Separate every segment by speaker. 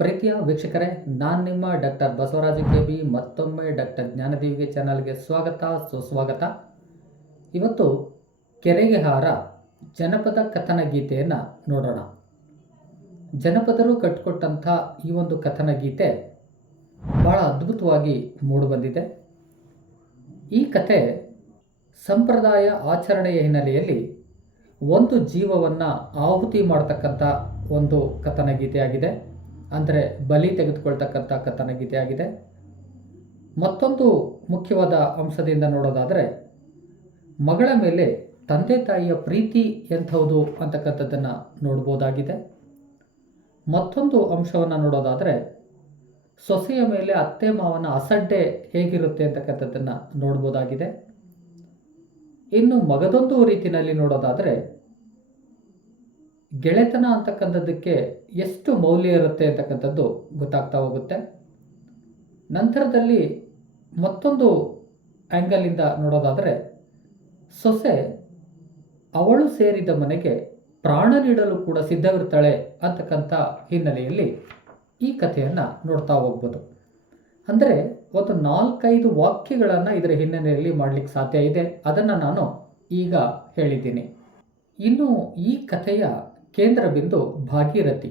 Speaker 1: ಪ್ರೀತಿಯ ವೀಕ್ಷಕರೇ, ನಾನು ನಿಮ್ಮ ಡಾಕ್ಟರ್ ಬಸವರಾಜ ಕೆ ಬಿ ಮತ್ತೊಮ್ಮೆ ಡಾಕ್ಟರ್ ಜ್ಞಾನದೇವಿಗೆ ಚಾನಲ್ಗೆ ಸ್ವಾಗತ, ಸುಸ್ವಾಗತ. ಇವತ್ತು ಕೆರೆಗೆ ಹಾರ ಜನಪದ ಕಥನ ಗೀತೆಯನ್ನು ನೋಡೋಣ. ಜನಪದರು ಕಟ್ಟಿಕೊಟ್ಟಂಥ ಈ ಒಂದು ಕಥನ ಗೀತೆ ಭಾಳ ಅದ್ಭುತವಾಗಿ ಮೂಡಿಬಂದಿದೆ. ಈ ಕತೆ ಸಂಪ್ರದಾಯ ಆಚರಣೆಯ ಹಿನ್ನೆಲೆಯಲ್ಲಿ ಒಂದು ಜೀವವನ್ನು ಆಹುತಿ ಮಾಡತಕ್ಕಂಥ ಒಂದು ಕಥನ ಗೀತೆಯಾಗಿದೆ. ಅಂದರೆ ಬಲಿ ತೆಗೆದುಕೊಳ್ತಕ್ಕಂಥ ಕಥನ ಗೀತೆಯಾಗಿದೆ. ಮತ್ತೊಂದು ಮುಖ್ಯವಾದ ಅಂಶದಿಂದ ನೋಡೋದಾದರೆ, ಮಗಳ ಮೇಲೆ ತಂದೆ ತಾಯಿಯ ಪ್ರೀತಿ ಎಂಥವುದು ಅಂತಕ್ಕಂಥದ್ದನ್ನು ನೋಡ್ಬೋದಾಗಿದೆ. ಮತ್ತೊಂದು ಅಂಶವನ್ನು ನೋಡೋದಾದರೆ, ಸೊಸೆಯ ಮೇಲೆ ಅತ್ತೆ ಮಾವನ ಅಸಡ್ಡೆ ಹೇಗಿರುತ್ತೆ ಅಂತಕ್ಕಂಥದ್ದನ್ನು ನೋಡ್ಬೋದಾಗಿದೆ. ಇನ್ನು ಮಗದೊಂದು ರೀತಿಯಲ್ಲಿ ನೋಡೋದಾದರೆ ಗೆಳೆತನ ಅಂತಕ್ಕಂಥದ್ದಕ್ಕೆ ಎಷ್ಟು ಮೌಲ್ಯ ಇರುತ್ತೆ ಅಂತಕ್ಕಂಥದ್ದು ಗೊತ್ತಾಗ್ತಾ ಹೋಗುತ್ತೆ. ನಂತರದಲ್ಲಿ ಮತ್ತೊಂದು ಆ್ಯಂಗಲಿಂದ ನೋಡೋದಾದರೆ, ಸೊಸೆ ಅವಳು ಸೇರಿದ ಮನೆಗೆ ಪ್ರಾಣ ನೀಡಲು ಕೂಡ ಸಿದ್ಧವಿರ್ತಾಳೆ ಅಂತಕ್ಕಂಥ ಹಿನ್ನೆಲೆಯಲ್ಲಿ ಈ ಕಥೆಯನ್ನು ನೋಡ್ತಾ ಹೋಗ್ಬೋದು. ಅಂದರೆ ಒಂದು ನಾಲ್ಕೈದು ವಾಕ್ಯಗಳನ್ನು ಇದರ ಹಿನ್ನೆಲೆಯಲ್ಲಿ ಮಾಡಲಿಕ್ಕೆ ಸಾಧ್ಯ ಇದೆ. ಅದನ್ನು ನಾನು ಈಗ ಹೇಳಿದ್ದೀನಿ. ಇನ್ನು ಈ ಕಥೆಯ ಕೇಂದ್ರ ಬಿಂದು ಭಾಗೀರಥಿ.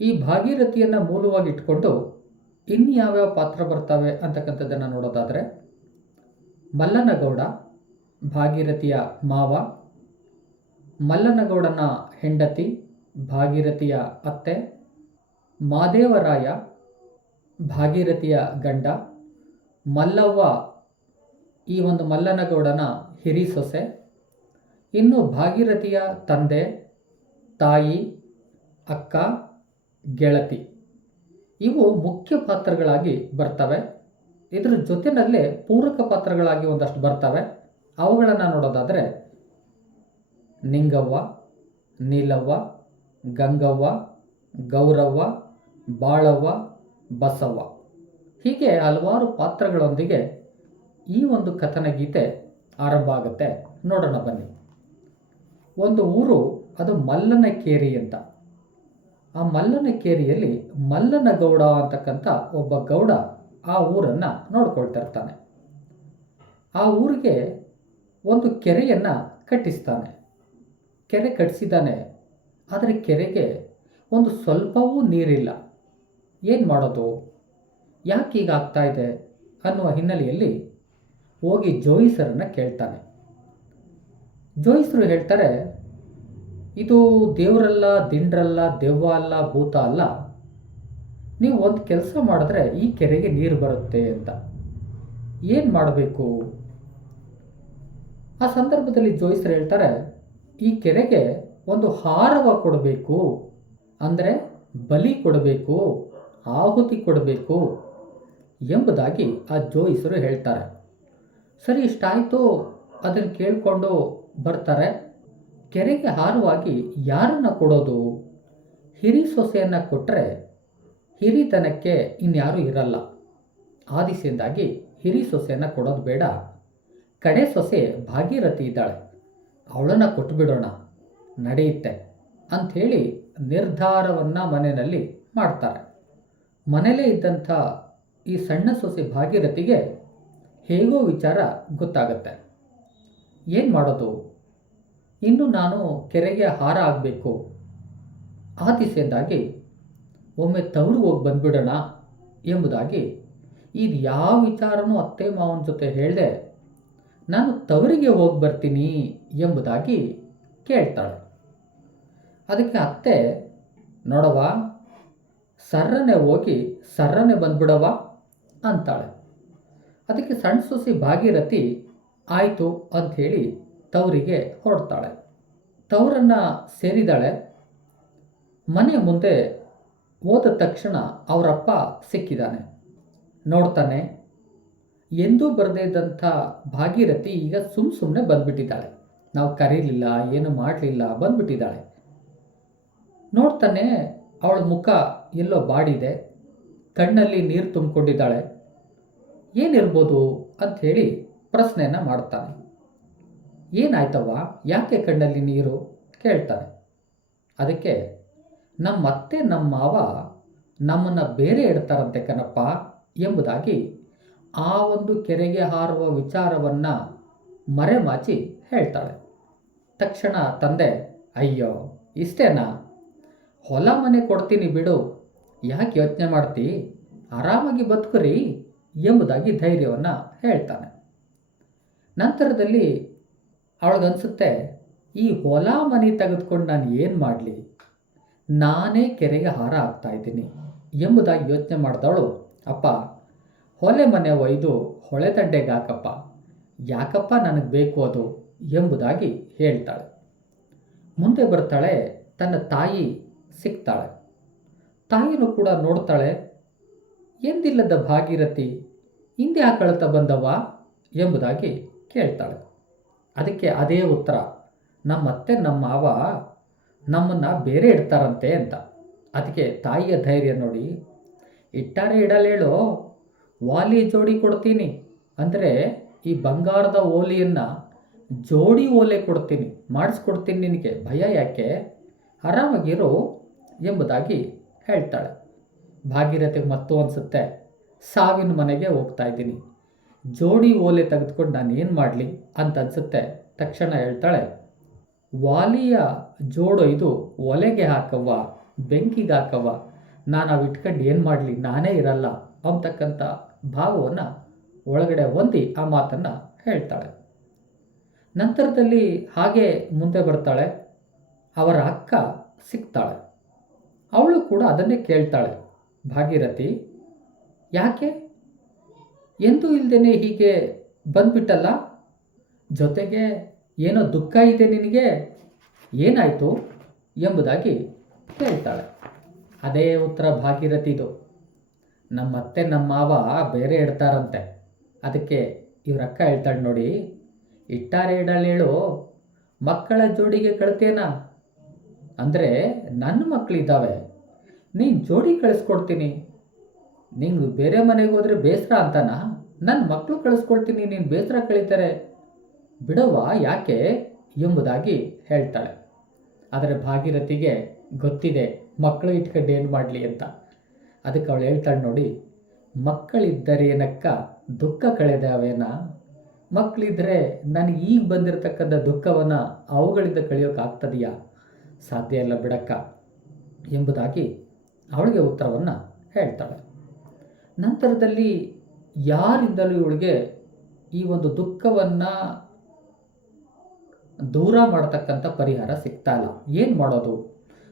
Speaker 1: ಈ ಭಾಗೀರಥಿಯನ್ನು ಮೂಲವಾಗಿ ಇಟ್ಕೊಂಡು ಇನ್ಯಾವ್ಯಾವ ಪಾತ್ರ ಬರ್ತವೆ ಅಂತಕ್ಕಂಥದ್ದನ್ನು ನೋಡೋದಾದರೆ, ಮಲ್ಲನಗೌಡ, ಭಾಗೀರಥಿಯ ಮಾವ, ಮಲ್ಲನಗೌಡನ ಹೆಂಡತಿ, ಭಾಗೀರಥಿಯ ಅತ್ತೆ, ಮಾದೇವರಾಯ, ಭಾಗೀರಥಿಯ ಗಂಡ, ಮಲ್ಲವ್ವ, ಈ ಒಂದು ಮಲ್ಲನಗೌಡನ ಹಿರಿ ಸೊಸೆ ಇನ್ನು ಭಾಗೀರಥಿಯ ತಂದೆ, ತಾಯಿ, ಅಕ್ಕ, ಗೆಳತಿ. ಇವು ಮುಖ್ಯ ಪಾತ್ರಗಳಾಗಿ ಬರ್ತವೆ. ಇದರ ಜೊತೆಯಲ್ಲೇ ಪೂರಕ ಪಾತ್ರಗಳಾಗಿ ಒಂದಷ್ಟು ಬರ್ತವೆ. ಅವುಗಳನ್ನು ನೋಡೋದಾದರೆ ನಿಂಗವ್ವ, ನೀಲವ್ವ, ಗಂಗವ್ವ, ಗೌರವ್ವ, ಬಾಳವ್ವ, ಬಸವ್ವ. ಹೀಗೆ ಹಲವಾರು ಪಾತ್ರಗಳೊಂದಿಗೆ ಈ ಒಂದು ಕಥನಗೀತೆ ಆರಂಭ ಆಗುತ್ತೆ. ನೋಡೋಣ ಬನ್ನಿ. ಒಂದು ಊರು ಅದು ಮಲ್ಲನ ಕೇರಿ ಅಂತ. ಆ ಮಲ್ಲನ ಕೇರೆಯಲ್ಲಿ ಮಲ್ಲನ ಗೌಡ ಅಂತಕ್ಕಂಥ ಒಬ್ಬ ಗೌಡ ಆ ಊರನ್ನು ನೋಡ್ಕೊಳ್ತಾ ಇರ್ತಾನೆ ಆ ಊರಿಗೆ ಒಂದು ಕೆರೆಯನ್ನು ಕಟ್ಟಿಸ್ತಾನೆ. ಕೆರೆ ಕಟ್ಟಿಸಿದ್ದಾನೆ ಆದರೆ ಕೆರೆಗೆ ಒಂದು ಸ್ವಲ್ಪವೂ ನೀರಿಲ್ಲ. ಏನು ಮಾಡೋದು? ಯಾಕೆ ಹೀಗಾಗ್ತಾ ಇದೆ ಅನ್ನುವ ಹಿನ್ನೆಲೆಯಲ್ಲಿ ಹೋಗಿ ಜೋಯಿಸರನ್ನು ಕೇಳ್ತಾನೆ. ಜೋಯಿಸರು ಹೇಳ್ತಾರೆ, ಇದು ದೇವರಲ್ಲ, ದಿಂಡ್ರಲ್ಲ, ದೆವ್ವ ಅಲ್ಲ, ಭೂತ ಅಲ್ಲ. ನೀವು ಒಂದು ಕೆಲಸ ಮಾಡಿದ್ರೆ ಈ ಕೆರೆಗೆ ನೀರು ಬರುತ್ತೆ ಅಂತ. ಏನು ಮಾಡಬೇಕು? ಆ ಸಂದರ್ಭದಲ್ಲಿ ಜೋಯಿಸರು ಹೇಳ್ತಾರೆ, ಈ ಕೆರೆಗೆ ಒಂದು ಹಾರವ ಕೊಡಬೇಕು, ಅಂದರೆ ಬಲಿ ಕೊಡಬೇಕು, ಆಹುತಿ ಕೊಡಬೇಕು ಎಂಬುದಾಗಿ ಆ ಜೋಯಿಸರು ಹೇಳ್ತಾರೆ. ಸರಿ, ಇಷ್ಟಾಯಿತು. ಅದನ್ನು ಕೇಳಿಕೊಂಡು ಬರ್ತಾರೆ, ಕೆರೆಗೆ ಹಾರುವಾಗಿ ಯಾರನ್ನು ಕೊಡೋದು? ಹಿರಿ ಸೊಸೆಯನ್ನು ಕೊಟ್ಟರೆ ಹಿರಿತನಕ್ಕೆ ಇನ್ಯಾರೂ ಇರಲ್ಲ. ಆದಿಸಿಂದಾಗಿ ಹಿರಿ ಸೊಸೆಯನ್ನು ಕೊಡೋದು ಬೇಡ. ಕಡೆ ಸೊಸೆ ಭಾಗೀರಥಿ ಇದ್ದಾಳೆ. ಅವಳನ್ನು ಕೊಟ್ಟುಬಿಡೋಣ ನಡೆಯುತ್ತೆ ಅಂಥೇಳಿ ನಿರ್ಧಾರವನ್ನು ಮನೆಯಲ್ಲಿ ಮಾಡ್ತಾರೆ. ಮನೆಯಲ್ಲೇ ಇದ್ದಂಥ ಈ ಸಣ್ಣ ಸೊಸೆ ಭಾಗೀರಥಿಗೆ ಹೇಗೋ ವಿಚಾರ ಗೊತ್ತಾಗತ್ತೆ. ಏನು ಮಾಡೋದು? ಇನ್ನು ನಾನು ಕೆರೆಗೆ ಹಾರ ಆಗಬೇಕು ಆ ದಿಸೆಯಿಂದಾಗಿ ಒಮ್ಮೆ ತವರು ಹೋಗಿ ಬಂದ್ಬಿಡೋಣ ಎಂಬುದಾಗಿ ಇದು ಯಾವ ವಿಚಾರನೂ ಅತ್ತೆ ಮಾವನ ಜೊತೆ ಹೇಳಿದೆ, ನಾನು ತವರಿಗೆ ಹೋಗಿ ಬರ್ತೀನಿ ಎಂಬುದಾಗಿ ಕೇಳ್ತಾಳೆ. ಅದಕ್ಕೆ ಅತ್ತೆ ನೋಡವ ಸರ್ರನೆ ಹೋಗಿ ಸರ್ರನೆ ಬಂದ್ಬಿಡವ ಅಂತಾಳೆ. ಅದಕ್ಕೆ ಸಣ್ಣ ಸೊಸಿ ಭಾಗೀರಥಿ ಆಯಿತು ಅಂಥೇಳಿ ತವರಿಗೆ ಹೊರಡ್ತಾಳೆ. ತವರನ್ನು ಸೇರಿದಾಳೆ. ಮನೆ ಮುಂದೆ ಹೋದ ತಕ್ಷಣ ಅವರಪ್ಪ ಸಿಕ್ಕಿದ್ದಾನೆ ನೋಡ್ತಾನೆ, ಎಂದೂ ಬರದೇ ಇದ್ದಂಥ ಭಾಗೀರಥಿ ಈಗ ಸುಮ್ಮ ಸುಮ್ಮನೆ ಬಂದ್ಬಿಟ್ಟಿದ್ದಾಳೆ. ನಾವು ಕರೀಲಿಲ್ಲ, ಏನು ಮಾಡಲಿಲ್ಲ, ಬಂದ್ಬಿಟ್ಟಿದ್ದಾಳೆ. ನೋಡ್ತಾನೆ, ಅವಳ ಮುಖ ಎಲ್ಲೋ ಬಾಡಿದೆ. ಕಣ್ಣಲ್ಲಿ ನೀರು ತುಂಬಿಕೊಂಡಿದ್ದಾಳೆ. ಏನಿರ್ಬೋದು? ಅಂಥೇಳಿ ಪ್ರಶ್ನೆಯನ್ನು ಮಾಡ್ತಾನೆ. ಏನಾಯ್ತವ್ವ? ಯಾಕೆ ಕಣ್ಣಲ್ಲಿ ನೀರು? ಕೇಳ್ತಾನೆ. ಅದಕ್ಕೆ ನಮ್ಮತ್ತೆ ನಮ್ಮ ಮಾವ ನಮ್ಮನ್ನು ಬೇರೆ ಇಡ್ತಾರಂತೆ ಕಣಪ್ಪ ಎಂಬುದಾಗಿ ಆ ಒಂದು ಕೆರೆಗೆ ಹಾರುವ ವಿಚಾರವನ್ನು ಮರೆಮಾಚಿ ಹೇಳ್ತಾಳೆ. ತಕ್ಷಣ ತಂದೆ, ಅಯ್ಯೋ, ಇಷ್ಟೇನಾ? ಹೊಲ ಮನೆ ಕೊಡ್ತೀನಿ ಬಿಡು. ಯಾಕೆ ಯೋಚನೆ ಮಾಡ್ತಿ? ಆರಾಮಾಗಿ ಬದುಕುರಿ ಎಂಬುದಾಗಿ ಧೈರ್ಯವನ್ನು ಹೇಳ್ತಾನೆ. ನಂತರದಲ್ಲಿ ಅವಳಿಗನ್ಸುತ್ತೆ ಈ ಹೊಲ ಮನೆ ತೆಗೆದುಕೊಂಡು ನಾನು ಏನು ಮಾಡಲಿ? ನಾನೇ ಕೆರೆಗೆ ಹಾರ ಹಾಕ್ತಾ ಇದ್ದೀನಿ ಎಂಬುದಾಗಿ ಯೋಚನೆ ಮಾಡಿದವಳು. ಅಪ್ಪ, ಹೊಲೆ ಮನೆ ಒಯ್ದು ಹೊಳೆ ದಂಡೆಗೆ ಹಾಕಪ್ಪ. ಯಾಕಪ್ಪ ನನಗೆ ಬೇಕು ಅದು? ಎಂಬುದಾಗಿ ಹೇಳ್ತಾಳೆ. ಮುಂದೆ ಬರ್ತಾಳೆ, ತನ್ನ ತಾಯಿ ಸಿಗ್ತಾಳೆ ತಾಯಿನೂ ಕೂಡ ನೋಡ್ತಾಳೆ, ಎಂದಿಲ್ಲದ ಭಾಗೀರಥಿ ಹಿಂದೆ ಹಾಕಳ್ತಾ ಬಂದವ ಎಂಬುದಾಗಿ ಕೇಳ್ತಾಳೆ. ಅದಕ್ಕೆ ಅದೇ ಉತ್ತರ ನಮ್ಮತ್ತೆ ನಮ್ಮ ಮಾವ ನಮ್ಮನ್ನು ಬೇರೆ ಇಡ್ತಾರಂತೆ ಅಂತ. ಅದಕ್ಕೆ ತಾಯಿಯ ಧೈರ್ಯ ನೋಡಿ, ಇಟ್ಟಾರೆ ಇಡಲೇಳೋ, ವಾಲಿ ಜೋಡಿ ಕೊಡ್ತೀನಿ. ಅಂದರೆ ಈ ಬಂಗಾರದ ಓಲಿಯನ್ನು ಜೋಡಿ ಓಲೆ ಕೊಡ್ತೀನಿ, ಮಾಡಿಸ್ಕೊಡ್ತೀನಿ ನಿನಗೆ, ಭಯ ಯಾಕೆ? ಆರಾಮಾಗಿರು, ಎಂಬುದಾಗಿ ಹೇಳ್ತಾಳೆ. ಭಾಗೀರಥಿಗೆ ಮತ್ತೂ ಅನಿಸುತ್ತೆ, ಸಾವಿನ ಮನೆಗೆ ಹೋಗ್ತಾ ಇದ್ದೀನಿ. ಜೋಡಿ ಓಲೆ ತೆಗೆದುಕೊಂಡು ನಾನು ಏನು ಮಾಡಲಿ ಅಂತ ಅನಿಸುತ್ತೆ. ತಕ್ಷಣ ಹೇಳ್ತಾಳೆ, ವಾಲಿಯ ಜೋಡು ಇದು ಒಲೆಗೆ ಹಾಕವ್ವ, ಬೆಂಕಿಗೆ ಹಾಕವ್ವ. ನಾನು ಅವು ಇಟ್ಕೊಂಡು ಏನು ಮಾಡಲಿ? ನಾನೇ ಇರಲ್ಲ. ಅಂತಕ್ಕಂಥ ಭಾವವನ್ನು ಒಳಗಡೆ ಹೊಂದಿ ಆ ಮಾತನ್ನು ಹೇಳ್ತಾಳೆ. ನಂತರದಲ್ಲಿ ಹಾಗೆ ಮುಂದೆ ಬರ್ತಾಳೆ, ಅವರ ಅಕ್ಕ ಸಿಗ್ತಾಳೆ ಅವಳು ಕೂಡ ಅದನ್ನೇ ಕೇಳ್ತಾಳೆ, ಭಾಗೀರಥಿ, ಯಾಕೆ? ಎಂದೂ ಇಲ್ಲದೇ ಹೀಗೆ ಬಂದ್ಬಿಟ್ಟಲ್ಲ? ಜೊತೆಗೆ ಏನೋ ದುಃಖ ಇದೆ ನಿನಗೆ? ಏನಾಯಿತು ಎಂಬುದಾಗಿ ಹೇಳ್ತಾಳೆ ಅದೇ ಉತ್ತರ ಭಾಗೀರಥಿದು ನಮ್ಮತ್ತೆ ನಮ್ಮ ಮಾವ ಬೇರೆ ಇಡ್ತಾರಂತೆ ಅದಕ್ಕೆ ಇವ್ರ ಅಕ್ಕ ಹೇಳ್ತಾಳೆ ನೋಡಿ, ಇಟ್ಟಾರೆ ಇಡಲೇಳು, ಮಕ್ಕಳ ಜೋಡಿಗೆ ಕಳ್ತೇನಾ? ಅಂದರೆ ನನ್ನ ಮಕ್ಕಳಿದ್ದಾವೆ ನೀನು ಜೋಡಿ ಕಳಿಸ್ಕೊಡ್ತೀನಿ. ನಿಂಗೆ ಬೇರೆ ಮನೆಗೆ ಹೋದರೆ ಬೇಸರ ಅಂತನಾ? ನನ್ನ ಮಕ್ಕಳು ಕಳಿಸ್ಕೊಡ್ತೀನಿ, ನೀನು ಬೇಸರ ಕಳೀತಾರೆ. ಬಿಡವ್ವ, ಯಾಕೆ? ಎಂಬುದಾಗಿ ಹೇಳ್ತಾಳೆ. ಆದರೆ ಭಾಗೀರಥಿಗೆ ಗೊತ್ತಿದೆ ಮಕ್ಕಳು ಇಟ್ಕೊಂಡು ಏನು ಮಾಡಲಿ ಅಂತ. ಅದಕ್ಕೆ ಅವಳು ಹೇಳ್ತಾಳೆ ನೋಡಿ ಮಕ್ಕಳಿದ್ದರೇನಕ್ಕ ದುಃಖ ಕಳೆದವೇನ ಮಕ್ಕಳಿದ್ರೆ ನನಗೆ ಈಗ ಬಂದಿರತಕ್ಕಂಥ ದುಃಖವನ್ನು ಅವುಗಳಿಂದ ಕಳೆಯೋಕ್ಕಾಗ್ತದೆಯಾ ಸಾಧ್ಯ ಇಲ್ಲ ಬಿಡಕ್ಕ, ಎಂಬುದಾಗಿ ಅವಳಿಗೆ ಉತ್ತರವನ್ನು ಹೇಳ್ತಾಳೆ. ನಂತರದಲ್ಲಿ ಯಾರಿಂದಲೂ ಇವಳಿಗೆ ಈ ಒಂದು ದುಃಖವನ್ನು ದೂರ ಮಾಡತಕ್ಕಂಥ ಪರಿಹಾರ ಸಿಗ್ತಾ ಇಲ್ಲ. ಏನು ಮಾಡೋದು?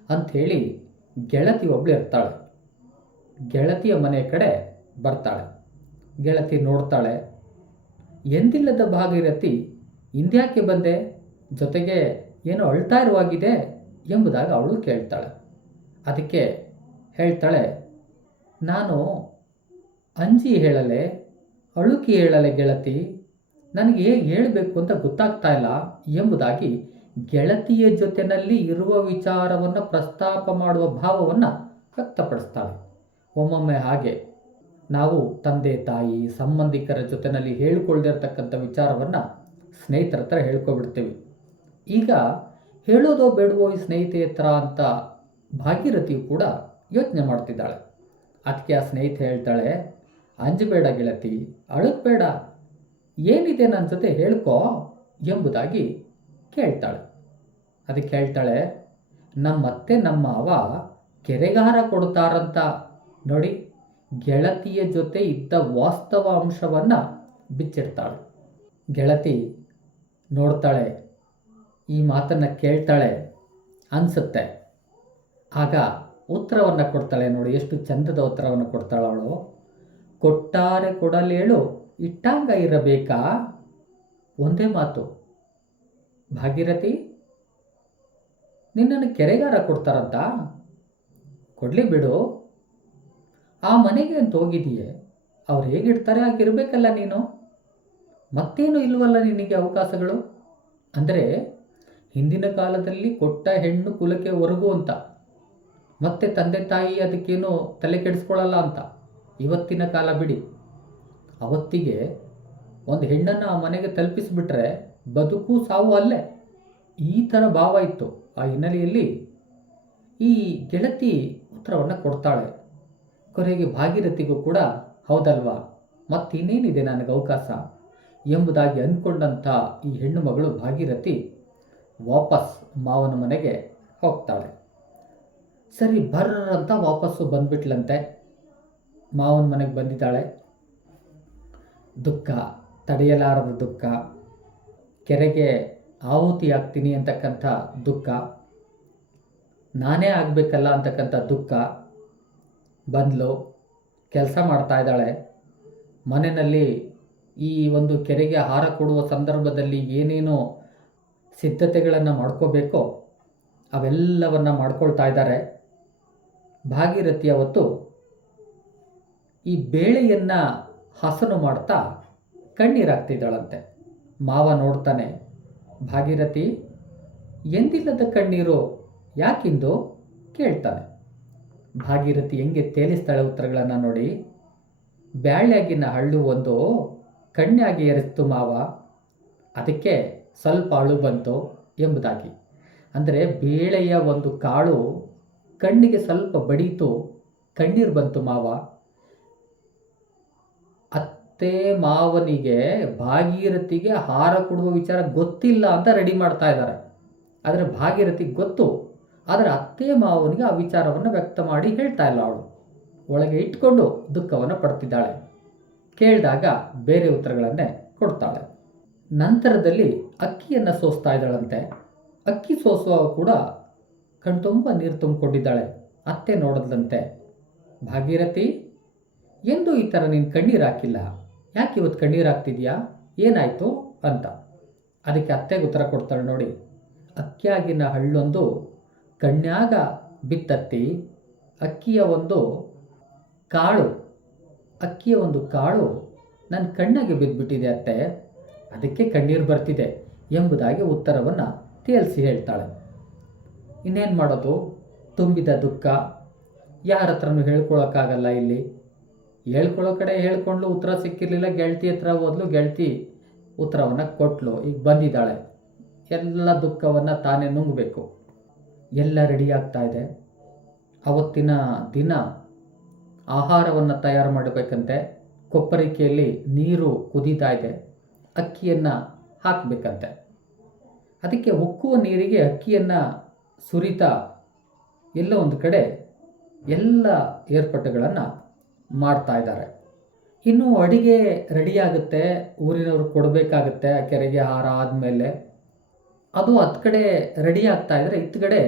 Speaker 1: ಅಂಥೇಳಿ ಗೆಳತಿ ಒಬ್ಳು ಇರ್ತಾಳೆ. ಗೆಳತಿಯ ಮನೆ ಕಡೆ ಬರ್ತಾಳೆ. ಗೆಳತಿ ನೋಡ್ತಾಳೆ. ಎಂದಿಲ್ಲದ ಭಾಗೀರಥಿ ಇಂದ್ಯಾಕೆ ಬಂದೆ? ಜೊತೆಗೆ ಏನೋ ಅಳ್ತಾ ಇರುವಾಗಿದೆ ಎಂಬುದಾಗಿ ಅವಳು ಕೇಳ್ತಾಳೆ. ಅದಕ್ಕೆ ಹೇಳ್ತಾಳೆ, ನಾನು ಅಂಜಿ ಹೇಳಲೆ, ಅಳುಕಿ ಹೇಳಲೆ ಗೆಳತಿ, ನನಗೆ ಹೇಳಬೇಕು ಅಂತ ಗೊತ್ತಾಗ್ತಾ ಇಲ್ಲ ಎಂಬುದಾಗಿ ಗೆಳತಿಯ ಜೊತೆಯಲ್ಲಿ ಇರುವ ವಿಚಾರವನ್ನು ಪ್ರಸ್ತಾಪ ಮಾಡುವ ಭಾವವನ್ನು ವ್ಯಕ್ತಪಡಿಸ್ತಾಳೆ. ಒಮ್ಮೊಮ್ಮೆ ಹಾಗೆ ನಾವು ತಂದೆ, ತಾಯಿ, ಸಂಬಂಧಿಕರ ಜೊತೆಯಲ್ಲಿ ಹೇಳ್ಕೊಳ್ದಿರ್ತಕ್ಕಂಥ ವಿಚಾರವನ್ನು ಸ್ನೇಹಿತರ ಹತ್ರ ಹೇಳ್ಕೊಬಿಡ್ತೀವಿ. ಈಗ ಹೇಳೋದೋ ಬೇಡವೋ ಈ ಸ್ನೇಹಿತೆ ಹತ್ರ ಅಂತ ಭಾಗೀರಥಿಯು ಕೂಡ ಯೋಚನೆ ಮಾಡ್ತಿದ್ದಾಳೆ. ಅದಕ್ಕೆ ಆ ಸ್ನೇಹಿತೆ ಹೇಳ್ತಾಳೆ ಅಂಜಬೇಡ ಗೆಳತಿ ಅಳಕ್ಬೇಡ ಏನಿದೆ ನನ್ನ ಜೊತೆ ಹೇಳ್ಕೋ ಎಂಬುದಾಗಿ ಕೇಳ್ತಾಳೆ. ಅದಕ್ಕೆ ಹೇಳ್ತಾಳೆ ನಮ್ಮತ್ತೆ ನಮ್ಮ ಅವ ಕೆರೆಗಾರ ಕೊಡ್ತಾರಂತ. ನೋಡಿ, ಗೆಳತಿಯ ಜೊತೆ ಇದ್ದ ವಾಸ್ತವ ಅಂಶವನ್ನು ಬಿಚ್ಚಿಡ್ತಾಳೆ. ಗೆಳತಿ ನೋಡ್ತಾಳೆ, ಈ ಮಾತನ್ನು ಕೇಳ್ತಾಳೆ ಅನಿಸುತ್ತೆ. ಆಗ ಉತ್ತರವನ್ನು ಕೊಡ್ತಾಳೆ ನೋಡಿ, ಎಷ್ಟು ಚಂದದ ಉತ್ತರವನ್ನು ಕೊಡ್ತಾಳೆ ಅವಳು. ಕೊಟ್ಟಾರೆ ಕೊಡಲೇಳು, ಇಟ್ಟಾಂಗ ಇರಬೇಕಾ? ಒಂದೇ ಮಾತು. ಭಾಗೀರಥಿ, ನಿನ್ನನ್ನು ಕೆರೆಗಾರ ಕೊಡ್ತಾರಂತ? ಕೊಡಲಿ ಬಿಡು. ಆ ಮನೆಗೆ ಅಂತ ಹೋಗಿದೆಯೇ ಅವ್ರು ಹೇಗಿಡ್ತಾರೆ ಹಾಗಿರ್ಬೇಕಲ್ಲ ನೀನು? ಮತ್ತೇನು ಇಲ್ವಲ್ಲ ನಿನಗೆ ಅವಕಾಶಗಳು? ಅಂದರೆ, ಹಿಂದಿನ ಕಾಲದಲ್ಲಿ ಕೊಟ್ಟ ಹೆಣ್ಣು ಕುಲಕ್ಕೆ ಹೊರಗು ಅಂತ, ಮತ್ತೆ ತಂದೆ ತಾಯಿ ಅದಕ್ಕೇನು ತಲೆ ಕೆಡಿಸ್ಕೊಳ್ಳಲ್ಲ ಅಂತ. ಇವತ್ತಿನ ಕಾಲ ಬಿಡಿ. ಅವತ್ತಿಗೆ ಒಂದು ಹೆಣ್ಣನ್ನು ಆ ಮನೆಗೆ ತಲುಪಿಸಿಬಿಟ್ರೆ ಬದುಕು ಸಾವು ಅಲ್ಲೇ. ಈ ಥರ ಭಾವ ಇತ್ತು. ಆ ಹಿನ್ನೆಲೆಯಲ್ಲಿ ಈ ಗೆಳತಿ ಉತ್ತರವನ್ನು ಕೊಡ್ತಾಳೆ. ಕೊನೆಗೆ ಭಾಗೀರಥಿಗೂ ಕೂಡ ಹೌದಲ್ವಾ? ಮತ್ತಿನ್ನೇನಿದೆ ನನಗೆ ಅವಕಾಶ? ಎಂಬುದಾಗಿ ಅಂದ್ಕೊಂಡಂಥ ಈ ಹೆಣ್ಣು ಮಗಳು ಭಾಗೀರಥಿ ವಾಪಸ್ ಮಾವನ ಮನೆಗೆ ಹೋಗ್ತಾಳೆ. ಸರಿ ಬರ್ರಂತ ವಾಪಸ್ಸು ಬಂದ್ಬಿಟ್ಲಂತೆ. ಮಾವನ ಮನೆಗೆ ಬಂದಿದ್ದಾಳೆ. ದುಃಖ, ತಡೆಯಲಾರದ ದುಃಖ, ಕೆರೆಗೆ ಆಹುತಿ ಆಗ್ತೀನಿ ಅಂತಕ್ಕಂಥ ದುಃಖ, ನಾನೇ ಆಗಬೇಕಲ್ಲ ಅಂತಕ್ಕಂಥ ದುಃಖ, ಬಂದಲು, ಕೆಲಸ ಮಾಡ್ತಾ ಇದ್ದಾಳೆ. ಮನೆಯಲ್ಲಿ ಈ ಒಂದು ಕೆರೆಗೆ ಹಾರ ಕೊಡುವ ಸಂದರ್ಭದಲ್ಲಿ ಏನೇನು ಸಿದ್ಧತೆಗಳನ್ನು ಮಾಡ್ಕೋಬೇಕೋ ಅವೆಲ್ಲವನ್ನು ಮಾಡ್ಕೊಳ್ತಾ ಇದ್ದಾರೆ. ಭಾಗೀರಥಿ ಅವತ್ತು ಈ ಬೇಳೆಯನ್ನು ಹಸನು ಮಾಡ್ತಾ ಕಣ್ಣೀರಾಗ್ತಿದ್ದಾಳಂತೆ ಮಾವ ನೋಡ್ತಾನೆ, ಭಾಗೀರಥಿ, ಎಂದಿಲ್ಲದ ಕಣ್ಣೀರು ಯಾಕಿಂದು? ಕೇಳ್ತಾನೆ. ಭಾಗೀರಥಿ ಹೆಂಗೆ ತೇಲಿಸ್ತಾಳೆ ಉತ್ತರಗಳನ್ನು ನೋಡಿ, ಬ್ಯಾಳ್ಯಾಗಿನ ಹಳ್ಳು ಒಂದು ಕಣ್ಣಾಗಿ ಎರಸ್ತು ಮಾವ, ಅದಕ್ಕೆ ಸ್ವಲ್ಪ ಅಳು ಬಂತು ಎಂಬುದಾಗಿ. ಅಂದರೆ ಬೇಳೆಯ ಒಂದು ಕಾಳು ಕಣ್ಣಿಗೆ ಸ್ವಲ್ಪ ಬಡೀತು, ಕಣ್ಣೀರು ಬಂತು ಮಾವ ಅತ್ತೆ ಮಾವನಿಗೆ ಭಾಗೀರಥಿಗೆ ಹಾರ ಕೊಡುವ ವಿಚಾರ ಗೊತ್ತಿಲ್ಲ ಅಂತ ರೆಡಿ ಮಾಡ್ತಾ ಇದ್ದಾರೆ. ಆದರೆ ಭಾಗೀರಥಿಗೆ ಗೊತ್ತು. ಆದರೆ ಅತ್ತೆ ಮಾವನಿಗೆ ಆ ವಿಚಾರವನ್ನು ವ್ಯಕ್ತ ಮಾಡಿ ಹೇಳ್ತಾ ಇಲ್ಲ ಅವಳು. ಒಳಗೆ ಇಟ್ಕೊಂಡು ದುಃಖವನ್ನು ಪಡ್ತಿದ್ದಾಳೆ. ಕೇಳಿದಾಗ ಬೇರೆ ಉತ್ತರಗಳನ್ನೇ ಕೊಡ್ತಾಳೆ. ನಂತರದಲ್ಲಿ ಅಕ್ಕಿಯನ್ನು ಸೋಸ್ತಾ ಇದ್ದಾಳಂತೆ. ಅಕ್ಕಿ ಸೋಸುವಾಗ ಕೂಡ ಕಣ್ತುಂಬ ನೀರು ತುಂಬಿಕೊಂಡಿದ್ದಾಳೆ. ಅತ್ತೆ ನೋಡದಂತೆ ಭಾಗೀರಥಿ? ಎಂದು ಈ ಥರ ನೀನು ಕಣ್ಣೀರು ಹಾಕಿಲ್ಲ. ಯಾಕೆ ಇವತ್ತು ಕಣ್ಣೀರು ಹಾಕ್ತಿದ್ಯಾ? ಏನಾಯಿತು? ಅಂತ. ಅದಕ್ಕೆ ಅತ್ತೆಗೆ ಉತ್ತರ ಕೊಡ್ತಾಳೆ ನೋಡಿ. ಅಕ್ಕಿಯಾಗಿನ ಹಳ್ಳೊಂದು ಕಣ್ಣಾಗ ಬಿತ್ತತ್ತಿ. ಅಕ್ಕಿಯ ಒಂದು ಕಾಳು. ಅಕ್ಕಿಯ ಒಂದು ಕಾಳು ನನ್ನ ಕಣ್ಣಾಗೆ ಬಿದ್ದುಬಿಟ್ಟಿದೆ ಅತ್ತೆ. ಅದಕ್ಕೆ ಕಣ್ಣೀರು ಬರ್ತಿದೆ ಎಂಬುದಾಗಿ ಉತ್ತರವನ್ನು ತೇಲ್ಸಿ ಹೇಳ್ತಾಳೆ. ಇನ್ನೇನು ಮಾಡೋದು? ತುಂಬಿದ ದುಃಖ. ಯಾರ ಹತ್ರನೂ ಹೇಳ್ಕೊಳಕ್ಕಾಗಲ್ಲ ಇಲ್ಲಿ. ಹೇಳ್ಕೊಳ್ಳೋ ಕಡೆ ಹೇಳ್ಕೊಂಡ್ಲು ಉತ್ತರ ಸಿಕ್ಕಿರಲಿಲ್ಲ, ಗೆಳತಿ ಹತ್ರ ಹೋದ್ಲು, ಗೆಳತಿ ಉತ್ತರವನ್ನು ಕೊಟ್ಲು. ಈಗ ಬಂದಿದ್ದಾಳೆ. ಎಲ್ಲ ದುಃಖವನ್ನು ತಾನೇ ನುಂಗಬೇಕು. ಎಲ್ಲ ರೆಡಿ ಆಗ್ತಾ ಇದೆ. ಅವತ್ತಿನ ದಿನ ಆಹಾರವನ್ನು ತಯಾರು ಮಾಡಬೇಕಂತೆ. ಕೊಪ್ಪರಿಕೆಯಲ್ಲಿ ನೀರು ಕುದೀತಾ ಇದೆ. ಅಕ್ಕಿಯನ್ನು ಹಾಕಬೇಕಂತೆ. ಅದಕ್ಕೆ ಉಕ್ಕುವ ನೀರಿಗೆ ಅಕ್ಕಿಯನ್ನು ಸುರಿತಾ ಎಲ್ಲ ಒಂದು ಕಡೆ ಎಲ್ಲ ಏರ್ಪಾಟುಗಳನ್ನು ಮಾಡ್ತಾ ಇದ್ದಾರೆ. ಇನ್ನು ಅಡಿಗೆ ರೆಡಿಯಾಗುತ್ತೆ ಊರಿನವರು ಕೊಡಬೇಕಾಗುತ್ತೆ ಆ ಕೆರೆಗೆ ಹಾರ ಆದಮೇಲೆ. ಅದು ಹತ್ತು ಕಡೆ ರೆಡಿ ಆಗ್ತಾ ಇದ್ದರೆ ಇತ್ತು ಕಡೆ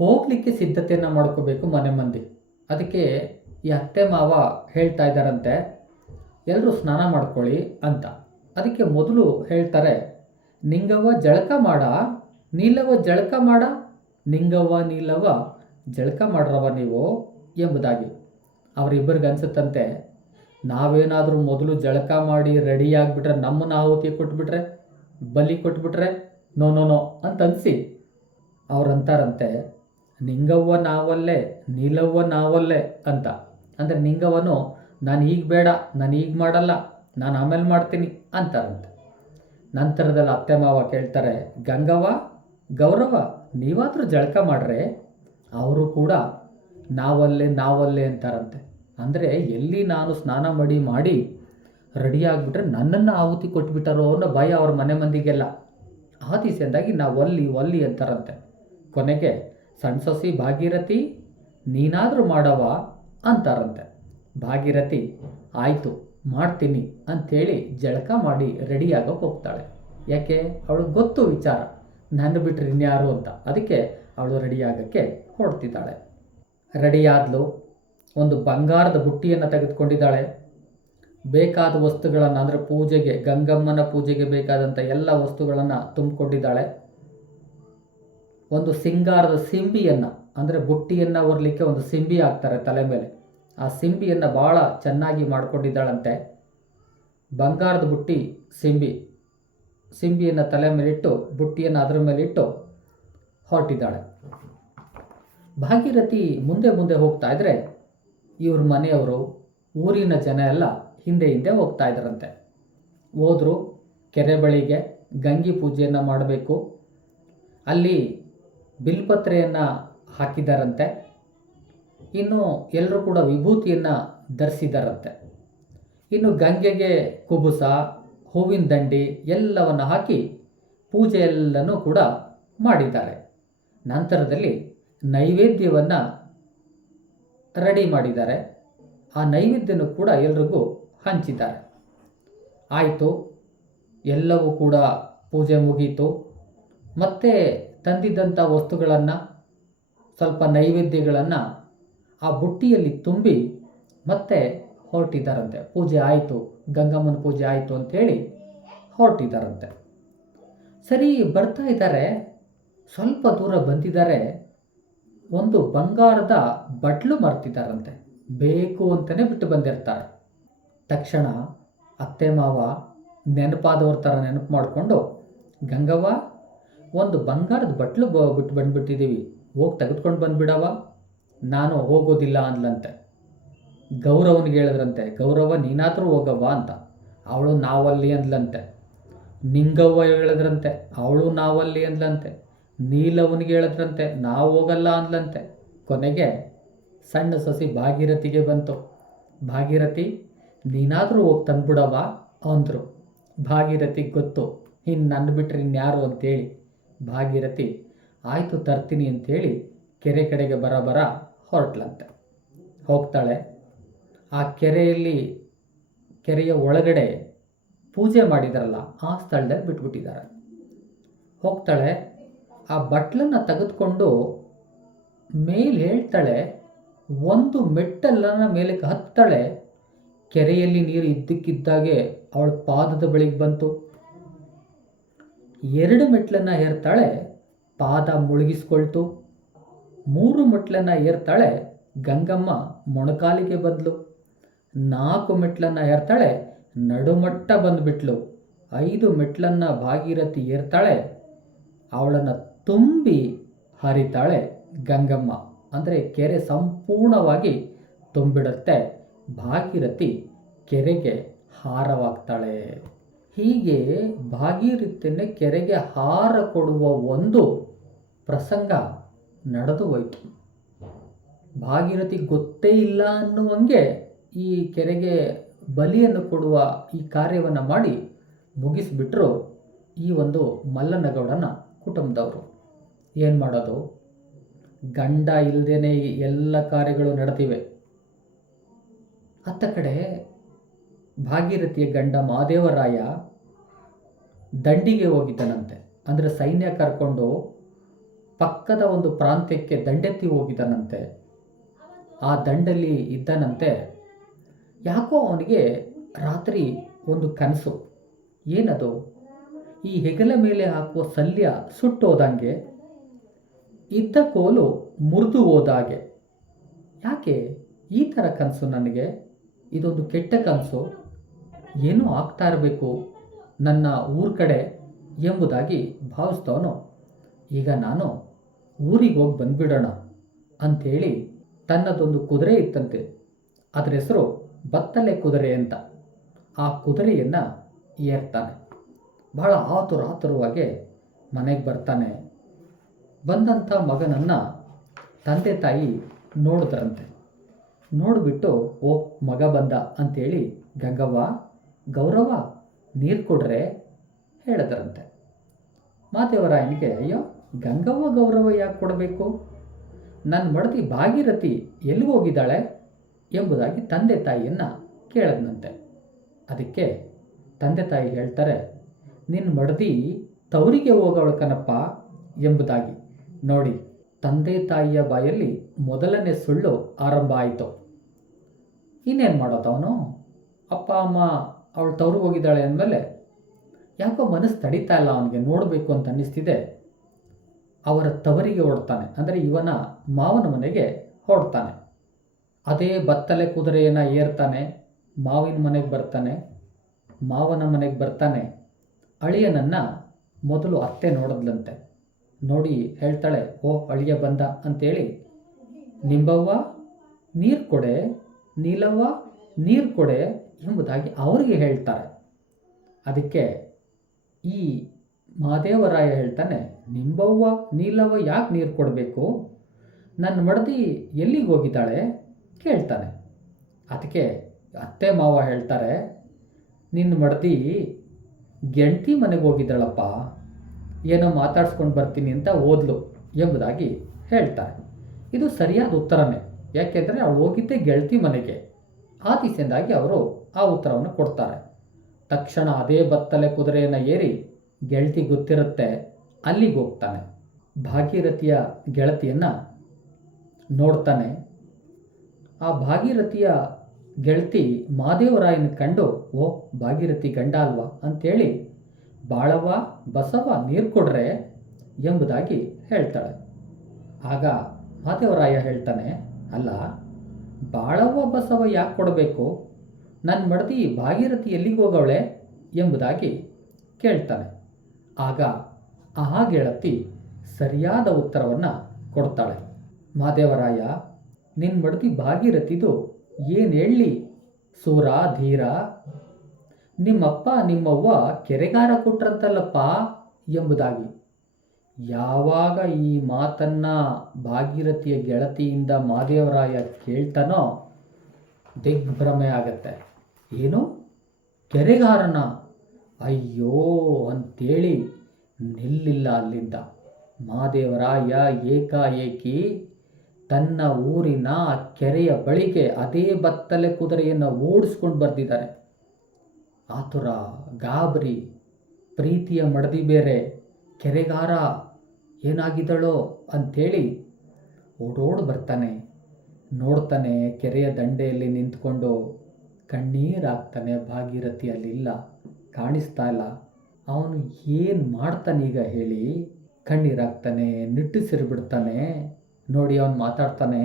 Speaker 1: ಹೋಗಲಿಕ್ಕೆ ಸಿದ್ಧತೆಯನ್ನು ಮಾಡ್ಕೋಬೇಕು ಮನೆ ಮಂದಿ. ಅದಕ್ಕೆ ಈ ಅತ್ತೆ ಮಾವ ಹೇಳ್ತಾ ಇದ್ದಾರಂತೆ ಎಲ್ಲರೂ ಸ್ನಾನ ಮಾಡ್ಕೊಳ್ಳಿ ಅಂತ. ಅದಕ್ಕೆ ಮೊದಲು ಹೇಳ್ತಾರೆ, ನಿಂಗವ್ವ ಜಳಕ ಮಾಡ, ನೀಲವ್ವ ಜಳಕ ಮಾಡ, ನಿಂಗವ್ವ ನೀಲವ್ವ ಜಳಕ ಮಾಡ್ರವ ನೀವು ಎಂಬುದಾಗಿ. ಅವರಿಬ್ಬರಿಗೆ ಅನಿಸುತ್ತಂತೆ, ನಾವೇನಾದರೂ ಮೊದಲು ಜಳಕ ಮಾಡಿ ರೆಡಿ ಆಗಿಬಿಟ್ರೆ ನಮ್ಮನ್ನು ಆಹುತಿ ಕೊಟ್ಬಿಟ್ರೆ, ಬಲಿ ಕೊಟ್ಬಿಟ್ರೆ ನೋ ನೋ ನೋ ಅಂತ ಅನಿಸಿ ಅವ್ರಂತಾರಂತೆ, ನಿಂಗವ್ವ ನಾವಲ್ಲೇ, ನೀಲವ್ವ ನಾವಲ್ಲೇ ಅಂತ. ಅಂದರೆ ನಿಂಗವನು ನಾನು ಈಗ ಬೇಡ, ನಾನು ಈಗ ಮಾಡಲ್ಲ, ನಾನು ಆಮೇಲೆ ಮಾಡ್ತೀನಿ ಅಂತಾರಂತೆ. ನಂತರದಲ್ಲಿ ಅತ್ತೆ ಮಾವ ಕೇಳ್ತಾರೆ, ಗಂಗವ್ವ ಗೌರವ ನೀವಾದರೂ ಜಳಕ ಮಾಡ್ರೆ, ಅವರು ಕೂಡ ನಾವಲ್ಲೇ ನಾವಲ್ಲೇ ಅಂತಾರಂತೆ. ಅಂದರೆ ಎಲ್ಲಿ ನಾನು ಸ್ನಾನ ಮಾಡಿ ಮಾಡಿ ರೆಡಿ ಆಗಿಬಿಟ್ರೆ ನನ್ನನ್ನು ಆಹುತಿ ಕೊಟ್ಬಿಟ್ಟಾರೋ ಅನ್ನೋ ಭಯ ಅವ್ರ ಮನೆ ಮಂದಿಗೆಲ್ಲ. ಆ ದಿಸೆಯಿಂದಾಗಿ ನಾವು ಒಲ್ಲಿ ಒಲ್ಲಿ ಅಂತಾರಂತೆ. ಕೊನೆಗೆ ಸಣ್ಣ ಸೊಸಿ ಭಾಗೀರಥಿ, ನೀನಾದರೂ ಮಾಡವ ಅಂತಾರಂತೆ. ಭಾಗೀರಥಿ, ಆಯಿತು, ಮಾಡ್ತೀನಿ ಅಂಥೇಳಿ ಜಳಕ ಮಾಡಿ ರೆಡಿಯಾಗೋಕೆ ಹೋಗ್ತಾಳೆ. ಯಾಕೆ? ಅವಳು ಗೊತ್ತು ವಿಚಾರ. ನನ್ನ ಬಿಟ್ಟರೆ ಇನ್ಯಾರು ಅಂತ. ಅದಕ್ಕೆ ಅವಳು ರೆಡಿಯಾಗೋಕ್ಕೆ ಹೊರಡ್ತಿದ್ದಾಳೆ ರೆಡಿಯಾದ್ಲು. ಒಂದು ಬಂಗಾರದ ಬುಟ್ಟಿಯನ್ನು ತೆಗೆದುಕೊಂಡಿದ್ದಾಳೆ. ಬೇಕಾದ ವಸ್ತುಗಳನ್ನು, ಅಂದರೆ ಪೂಜೆಗೆ, ಗಂಗಮ್ಮನ ಪೂಜೆಗೆ ಬೇಕಾದಂಥ ಎಲ್ಲ ವಸ್ತುಗಳನ್ನು ತುಂಬಿಕೊಂಡಿದ್ದಾಳೆ. ಒಂದು ಸಿಂಗಾರದ ಸಿಂಬಿಯನ್ನು, ಅಂದರೆ ಬುಟ್ಟಿಯನ್ನು ಹೊರಲಿಕ್ಕೆ ಒಂದು ಸಿಂಬಿ ಹಾಕ್ತಾರೆ ತಲೆ ಮೇಲೆ. ಆ ಸಿಂಬಿಯನ್ನು ಭಾಳ ಚೆನ್ನಾಗಿ ಮಾಡಿಕೊಂಡಿದ್ದಾಳಂತೆ. ಬಂಗಾರದ ಬುಟ್ಟಿ, ಸಿಂಬಿ. ಸಿಂಬಿಯನ್ನು ತಲೆ ಮೇಲಿಟ್ಟು, ಬುಟ್ಟಿಯನ್ನು ಅದರ ಮೇಲಿಟ್ಟು ಹೊರಟಿದ್ದಾಳೆ. ಭಾಗೀರಥಿ ಮುಂದೆ ಮುಂದೆ ಹೋಗ್ತಾ ಇದ್ರೆ ಇವ್ರ ಮನೆಯವರು ಊರಿನ ಜನ ಎಲ್ಲ ಹಿಂದೆ ಹಿಂದೆ ಹೋಗ್ತಾ ಇದ್ರಂತೆ ಹೋದರು ಕೆರೆ ಬಳಿಗೆ ಗಂಗಿ ಪೂಜೆಯನ್ನು ಮಾಡಬೇಕು. ಅಲ್ಲಿ ಬಿಲ್ಪತ್ರೆಯನ್ನು ಹಾಕಿದ್ದಾರಂತೆ. ಇನ್ನು ಎಲ್ಲರೂ ಕೂಡ ವಿಭೂತಿಯನ್ನು ಧರಿಸಿದ್ದಾರಂತೆ. ಇನ್ನು ಗಂಗೆಗೆ ಕುಬುಸ, ಹೂವಿನ ದಂಡಿ ಎಲ್ಲವನ್ನು ಹಾಕಿ ಪೂಜೆ ಎಲ್ಲನೂ ಕೂಡ ಮಾಡಿದ್ದಾರೆ. ನಂತರದಲ್ಲಿ ನೈವೇದ್ಯವನ್ನು ರೆಡಿ ಮಾಡಿದ್ದಾರೆ. ಆ ನೈವೇದ್ಯನೂ ಕೂಡ ಎಲ್ರಿಗೂ ಹಂಚಿದ್ದಾರೆ. ಆಯಿತು, ಎಲ್ಲವೂ ಕೂಡ ಪೂಜೆ ಮುಗೀತು. ಮತ್ತೆ ತಂದಿದ್ದಂಥ ವಸ್ತುಗಳನ್ನು, ಸ್ವಲ್ಪ ನೈವೇದ್ಯಗಳನ್ನು ಆ ಬುಟ್ಟಿಯಲ್ಲಿ ತುಂಬಿ ಮತ್ತೆ ಹೊರಟಿದ್ದಾರಂತೆ. ಪೂಜೆ ಆಯಿತು, ಗಂಗಮ್ಮನ ಪೂಜೆ ಆಯಿತು ಅಂಥೇಳಿ ಹೊರಟಿದ್ದಾರಂತೆ. ಸರಿ, ಬರ್ತಾ ಇದ್ದಾರೆ. ಸ್ವಲ್ಪ ದೂರ ಬಂದಿದ್ದಾರೆ. ಒಂದು ಬಂಗಾರದ ಬಟ್ಲು ಮರ್ತಿದ್ದಾರಂತೆ. ಬೇಕು ಅಂತಲೇ ಬಿಟ್ಟು ಬಂದಿರ್ತಾರೆ. ತಕ್ಷಣ ಅತ್ತೆ ಮಾವ ನೆನಪಾದವ್ರ ಥರ ನೆನಪು ಮಾಡಿಕೊಂಡು, ಗಂಗವ್ವ, ಒಂದು ಬಂಗಾರದ ಬಟ್ಲು ಬ ಬಿಟ್ಟು ಬಂದುಬಿಟ್ಟಿದ್ದೀವಿ. ಹೋಗಿ ತೆಗೆದುಕೊಂಡು ಬಂದುಬಿಡವ ನಾನು ಹೋಗೋದಿಲ್ಲ ಅಂದ್ಲಂತೆ. ಗೌರವನಿಗೆ ಹೇಳಿದ್ರಂತೆ ಗೌರವ ನೀನಾದರೂ ಹೋಗವ್ವ ಅಂತ. ಅವಳು ನಾವಲ್ಲಿ ಅಂದ್ಲಂತೆ. ನಿಂಗವ್ವ ಹೇಳಿದ್ರಂತೆ. ಅವಳು ನಾವಲ್ಲಿ ಅಂದ್ಲಂತೆ. ನೀಲವನಿಗೆ ಹೇಳಿದ್ರಂತೆ, ನಾವು ಹೋಗಲ್ಲ ಅಂದ್ಲಂತೆ. ಕೊನೆಗೆ ಸಣ್ಣ ಸಸಿ ಭಾಗೀರಥಿಗೆ ಬಂತು. ಭಾಗೀರಥಿ, ನೀನಾದರೂ ಹೋಗಿ ತಂದ್ಬಿಡವ ಅಂದರು. ಭಾಗೀರಥಿಗೆ ಗೊತ್ತು ಇನ್ನು ನನ್ನ ಬಿಟ್ಟರೆ ಇನ್ಯಾರು ಅಂತೇಳಿ. ಭಾಗೀರಥಿ, ಆಯಿತು ತರ್ತೀನಿ ಅಂತೇಳಿ ಕೆರೆ ಕಡೆಗೆ ಬರ ಬರ ಹೊರಟ್ಲಂತೆ. ಹೋಗ್ತಾಳೆ. ಆ ಕೆರೆಯಲ್ಲಿ, ಕೆರೆಯ ಒಳಗಡೆ ಪೂಜೆ ಮಾಡಿದಾರಲ್ಲ, ಆ ಸ್ಥಳದಲ್ಲಿ ಬಿಟ್ಬಿಟ್ಟಿದ್ದಾರೆ. ಹೋಗ್ತಾಳೆ. ಆ ಬಟ್ಲನ್ನು ತೆಗೆದುಕೊಂಡು ಮೇಲೆ ಹೇಳ್ತಾಳೆ, ಒಂದು ಮೆಟ್ಟಲನ್ನ ಮೇಲಕ್ಕೆ ಹತ್ತಾಳೆ ಕೆರೆಯಲ್ಲಿ ನೀರು ಇದ್ದಕ್ಕಿದ್ದಾಗೆ ಅವಳ ಪಾದದ ಬಳಿಗೆ ಬಂತು. ಎರಡು ಮೆಟ್ಲನ್ನು ಏರ್ತಾಳೆ, ಪಾದ ಮುಳುಗಿಸ್ಕೊಳ್ತು. ಮೂರು ಮೆಟ್ಲನ್ನು ಏರ್ತಾಳೆ, ಗಂಗಮ್ಮ ಮೊಣಕಾಲಿಗೆ ಬಂದ್ಲು. ನಾಲ್ಕು ಮೆಟ್ಲನ್ನು ಏರ್ತಾಳೆ, ನಡುಮಟ್ಟ ಬಂದುಬಿಟ್ಲು. ಐದು ಮೆಟ್ಲನ್ನು ಭಾಗೀರಥಿ ಏರ್ತಾಳೆ, ಅವಳನ್ನು ತುಂಬಿ ಹರಿತಾಳೆ ಗಂಗಮ್ಮ. ಅಂದರೆ ಕೆರೆ ಸಂಪೂರ್ಣವಾಗಿ ತುಂಬಿಡುತ್ತೆ. ಭಾಗೀರಥಿ ಕೆರೆಗೆ ಹಾರವಾಗ್ತಾಳೆ. ಹೀಗೆ ಭಾಗೀರಥಿನೇ ಕೆರೆಗೆ ಹಾರ ಕೊಡುವ ಒಂದು ಪ್ರಸಂಗ ನಡೆದು ಹೋಯಿತು. ಭಾಗೀರಥಿ ಗೊತ್ತೇ ಇಲ್ಲ ಅನ್ನುವಂಗೆ ಈ ಕೆರೆಗೆ ಬಲಿಯನ್ನು ಕೊಡುವ ಈ ಕಾರ್ಯವನ್ನು ಮಾಡಿ ಮುಗಿಸಿಬಿಟ್ರು ಈ ಒಂದು ಮಲ್ಲನಗೌಡನ ಕುಟುಂಬದವರು. ಏನು ಮಾಡೋದು? ಗಂಡ ಇಲ್ಲದೇನೆ ಎಲ್ಲ ಕಾರ್ಯಗಳು ನಡೆದಿವೆ ಅತ್ತ ಕಡೆ ಭಾಗೀರಥಿಯ ಗಂಡ ಮಹಾದೇವರಾಯ ದಂಡಿಗೆ ಹೋಗಿದ್ದನಂತೆ. ಅಂದರೆ ಸೈನ್ಯ ಕರ್ಕೊಂಡು ಪಕ್ಕದ ಒಂದು ಪ್ರಾಂತ್ಯಕ್ಕೆ ದಂಡೆತ್ತಿ ಹೋಗಿದ್ದನಂತೆ. ಆ ದಂಡಲ್ಲಿ ಇದ್ದನಂತೆ. ಯಾಕೋ ಅವನಿಗೆ ರಾತ್ರಿ ಒಂದು ಕನಸು. ಏನದು? ಈ ಹೆಗಲ ಮೇಲೆ ಹಾಕುವ ಸಲ್ಯ ಸುಟ್ಟೋದಂಗೆ ಇದ್ದ ಕೋಲು ಮುರಿದು ಹೋದಾಗೆ ಯಾಕೆ ಈ ಥರ ಕನಸು ನನಗೆ? ಇದೊಂದು ಕೆಟ್ಟ ಕನಸು. ಏನೂ ಆಗ್ತಾ ಇರಬೇಕು ನನ್ನ ಊರ ಕಡೆ ಎಂಬುದಾಗಿ ಭಾವಿಸ್ತವನು ಈಗ ನಾನು ಊರಿಗೆ ಹೋಗಿ ಬಂದ್ಬಿಡೋಣ ಅಂಥೇಳಿ ತನ್ನದೊಂದು ಕುದುರೆ ಇತ್ತಂತೆ. ಅದರ ಹೆಸರು ಬತ್ತಲೆ ಕುದುರೆ ಅಂತ. ಆ ಕುದುರೆಯನ್ನು ಏರ್ತಾನೆ. ಬಹಳ ಆತುರಾತುರವಾಗಿ ಮನೆಗೆ ಬರ್ತಾನೆ. ಬಂದಂಥ ಮಗನನ್ನು ತಂದೆ ತಾಯಿ ನೋಡಿದ್ರಂತೆ. ನೋಡಿಬಿಟ್ಟು, ಓ, ಮಗ ಬಂದ ಅಂಥೇಳಿ ಗಂಗವ್ವ ಗೌರವ ನೀರು ಕೊಡ್ರೆ ಹೇಳಿದ್ರಂತೆ. ಮಾದೇವರಾಯನಿಗೆ ಅಯ್ಯೋ, ಗಂಗವ್ವ ಗೌರವ ಯಾಕೆ ಕೊಡಬೇಕು? ನನ್ನ ಮಡದಿ ಭಾಗೀರಥಿ ಎಲ್ಲಿ ಹೋಗಿದ್ದಾಳೆ ಎಂಬುದಾಗಿ ತಂದೆ ತಾಯಿಯನ್ನು ಕೇಳದ್ನಂತೆ. ಅದಕ್ಕೆ ತಂದೆ ತಾಯಿ ಹೇಳ್ತಾರೆ ನಿನ್ನ ಮಡದಿ ತವರಿಗೆ ಹೋಗೋಳು ಕಣಪ್ಪ ಎಂಬುದಾಗಿ. ನೋಡಿ, ತಂದೆ ತಾಯಿಯ ಬಾಯಲ್ಲಿ ಮೊದಲನೇ ಸುಳ್ಳು ಆರಂಭ ಆಯಿತು. ಇನ್ನೇನು ಮಾಡೋದು ಅವನು? ಅಪ್ಪ, ಅಮ್ಮ, ಅವಳು ತವರು ಹೋಗಿದ್ದಾಳೆ ಅಂದಮೇಲೆ, ಯಾಕೋ ಮನಸ್ಸು ತಡೀತಾ ಇಲ್ಲ ಅವನಿಗೆ ನೋಡಬೇಕು ಅಂತ ಅನ್ನಿಸ್ತಿದೆ. ಅವರ ತವರಿಗೆ ಹೊಡ್ತಾನೆ ಅಂದರೆ ಇವನ ಮಾವನ ಮನೆಗೆ ಹೊಡ್ತಾನೆ ಅದೇ ಬತ್ತಲೆ ಕುದುರೆಯನ್ನು ಏರ್ತಾನೆ, ಮಾವಿನ ಮನೆಗೆ ಬರ್ತಾನೆ, ಮಾವನ ಮನೆಗೆ ಬರ್ತಾನೆ, ಅಳಿಯನನ್ನು ಮೊದಲು ಅತ್ತೆ ನೋಡಿದ್ಲಂತೆ. ನೋಡಿ ಹೇಳ್ತಾಳೆ, ಓ, ಅಳಿಯ ಬಂದ. ಅಂತೇಳಿ, ನಿಂಬವ್ವ, ನೀರು ಕೊಡೆ, ನೀಲವ್ವ, ನೀರು ಕೊಡೆ ಎಂಬುದಾಗಿ ಅವರಿಗೆ ಹೇಳ್ತಾರೆ. ಅದಕ್ಕೆ ಈ ಮಹಾದೇವರಾಯ ಹೇಳ್ತಾನೆ, ನಿಂಬವ್ವ, ನೀಲವ್ವ ಯಾಕೆ ನೀರು ಕೊಡಬೇಕು? ನನ್ನ ಮಡದಿ ಎಲ್ಲಿಗೆ ಹೋಗಿದ್ದಾಳೆ? ಕೇಳ್ತಾನೆ. ಅದಕ್ಕೆ ಅತ್ತೆ ಮಾವ ಹೇಳ್ತಾರೆ ನಿನ್ನ ಮಡದಿ ಗೆಳತಿ ಮನೆಗೆ ಹೋಗಿದ್ದಾಳಪ್ಪ. ಏನೋ ಮಾತಾಡ್ಸ್ಕೊಂಡು ಬರ್ತೀನಿ ಅಂತ ಓದ್ಲು ಎಂಬುದಾಗಿ ಹೇಳ್ತಾರೆ. ಇದು ಸರಿಯಾದ ಉತ್ತರನೇ. ಯಾಕೆಂದರೆ ಅವಳು ಹೋಗಿದ್ದೇ ಗೆಳತಿ ಮನೆಗೆ. ಆ ದಿಸೆಯಿಂದಾಗಿ ಅವರು ಆ ಉತ್ತರವನ್ನು ಕೊಡ್ತಾರೆ. ತಕ್ಷಣ ಅದೇ ಬತ್ತಲೆ ಕುದುರೆಯನ್ನು ಏರಿ ಗೆಳತಿ ಗೊತ್ತಿರುತ್ತೆ, ಅಲ್ಲಿಗೆ ಹೋಗ್ತಾನೆ. ಭಾಗೀರಥಿಯ ಗೆಳತಿಯನ್ನು ನೋಡ್ತಾನೆ. ಆ ಭಾಗೀರಥಿಯ ಗೆಳತಿ ಮಾದೇವರಾಯನ ಕಂಡು, ಓ, ಭಾಗೀರಥಿ ಗಂಡ ಅಲ್ವಾ? ಅಂತೇಳಿ ಬಾಳವ್ವ ಬಸವ ನೀರು ಕೊಡ್ರೆ ಎಂಬುದಾಗಿ ಹೇಳ್ತಾಳೆ. ಆಗ ಮಾದೇವರಾಯ ಹೇಳ್ತಾನೆ, ಅಲ್ಲ, ಬಾಳವ್ವ ಬಸವ ಯಾಕೆ ಕೊಡಬೇಕು? ನನ್ನ ಮಡದಿ ಭಾಗೀರಥಿ ಎಲ್ಲಿಗೆ ಹೋಗವಳೆ ಎಂಬುದಾಗಿ ಕೇಳ್ತಾನೆ. ಆಗ ಆ ಗೆಳತಿ ಸರಿಯಾದ ಉತ್ತರವನ್ನು ಕೊಡ್ತಾಳೆ. ಮಾದೇವರಾಯ ನಿನ್ನ ಮಡದಿ ಭಾಗೀರಥಿದು ಏನು ಹೇಳಿ? ಸೂರ, ಧೀರ? ನಿಮ್ಮಪ್ಪ ನಿಮ್ಮವ್ವ ಕೆರೆಗಾರ ಕೊಟ್ರಂತಲ್ಲಪ್ಪ ಎಂಬುದಾಗಿ. ಯಾವಾಗ ಈ ಮಾತನ್ನ ಭಾಗೀರಥಿಯ ಗೆಳತಿಯಿಂದ ಮಾದೇವರಾಯ ಕೇಳ್ತಾನೋ ದಿಗ್ಭ್ರಮೆ ಆಗತ್ತೆ. ಏನು? ಕೆರೆಗಾರನ? ಅಯ್ಯೋ ಅಂತೇಳಿ ನಿಲ್ಲಿಲ್ಲ ಅಲ್ಲಿಂದ. ಮಾದೇವರಾಯ ಏಕಾಏಕಿ ತನ್ನ ಊರಿನ ಕೆರೆಯ ಬಳಿಗೆ ಅದೇ ಬತ್ತಲೆ ಕುದುರೆಯನ್ನು ಓಡಿಸ್ಕೊಂಡು ಬರ್ದಿದ್ದಾರೆ. ಆತುರ ಗಾಬರಿ, ಪ್ರೀತಿಯ ಮಡದಿ ಬೇರೆ, ಕೆರೆಗಾರ ಏನಾಗಿದ್ದಳೋ ಅಂಥೇಳಿ ಓಡೋಡ್ ಬರ್ತಾನೆ. ನೋಡ್ತಾನೆ ಕೆರೆಯ ದಂಡೆಯಲ್ಲಿ ನಿಂತ್ಕೊಂಡು ಕಣ್ಣೀರಾಗ್ತಾನೆ ಭಾಗೀರಥಿ ಅಲ್ಲಿಲ್ಲ, ಕಾಣಿಸ್ತಾ ಇಲ್ಲ. ಅವನು ಏನು ಮಾಡ್ತಾನೀಗ ಹೇಳಿ? ಕಣ್ಣೀರಾಗ್ತಾನೆ ನಿಟ್ಟುಸಿರು ನೋಡಿ ಅವನು ಮಾತಾಡ್ತಾನೆ,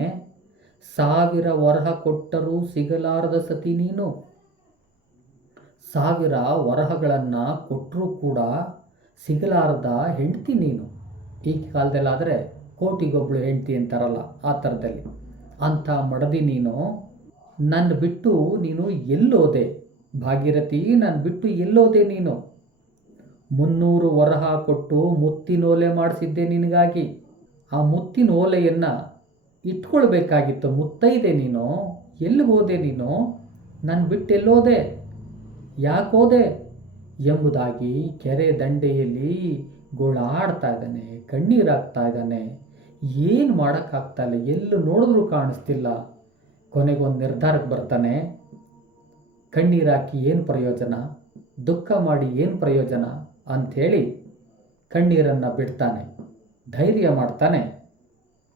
Speaker 1: ಸಾವಿರ ವರಹ ಕೊಟ್ಟರೂ ಸಿಗಲಾರದ ಸತಿ ನೀನು ಸಾವಿರ ವರಹಗಳನ್ನು ಕೊಟ್ಟರೂ ಕೂಡ ಸಿಗಲಾರದ ಹೆಂಡತಿ ನೀನು. ಈ ಕಾಲದಲ್ಲಾದರೆ ಕೋಟಿಗೊಬ್ಬಳು ಹೆಂಡತಿ ಅಂತಾರಲ್ಲ ಆ ಥರದಲ್ಲಿ. ಅಂಥ ಮಡದಿ ನೀನು. ನನ್ನ ಬಿಟ್ಟು ನೀನು ಎಲ್ಲೋದೆ. ಭಾಗೀರಥಿ ನನ್ನ ಬಿಟ್ಟು ಎಲ್ಲೋದೆ ನೀನು. ಮುನ್ನೂರು ವರಹ ಕೊಟ್ಟು ಮುತ್ತಿನೋಲೆ ಮಾಡಿಸಿದ್ದೆ ನಿನಗಾಗಿ. ಆ ಮುತ್ತಿನ ಓಲೆಯನ್ನು ಇಟ್ಕೊಳ್ಬೇಕಾಗಿತ್ತು. ಮುತ್ತೈದೆ ನೀನು. ಎಲ್ಲಿ ಹೋದೆ ನೀನು ನನ್ನ ಬಿಟ್ಟೆಲ್ಲೋದೆ. ಯಾಕೋದೆ ಎಂಬುದಾಗಿ ಕೆರೆ ದಂಡೆಯಲ್ಲಿ ಗೋಳಾಡ್ತಾ ಇದ್ದಾನೆ ಕಣ್ಣೀರಾಗ್ತಾ ಇದ್ದಾನೆ. ಏನು ಮಾಡೋಕ್ಕಾಗ್ತಾ ಇಲ್ಲ ಎಲ್ಲೂ ನೋಡಿದ್ರೂ ಕಾಣಿಸ್ತಿಲ್ಲ. ಕೊನೆಗೊಂದು ನಿರ್ಧಾರಕ್ಕೆ ಬರ್ತಾನೆ. ಕಣ್ಣೀರಾಕಿ ಏನು ಪ್ರಯೋಜನ? ದುಃಖ ಮಾಡಿ ಏನು ಪ್ರಯೋಜನ? ಅಂಥೇಳಿ ಕಣ್ಣೀರನ್ನು ಬಿಡ್ತಾನೆ. ಧೈರ್ಯ ಮಾಡ್ತಾನೆ.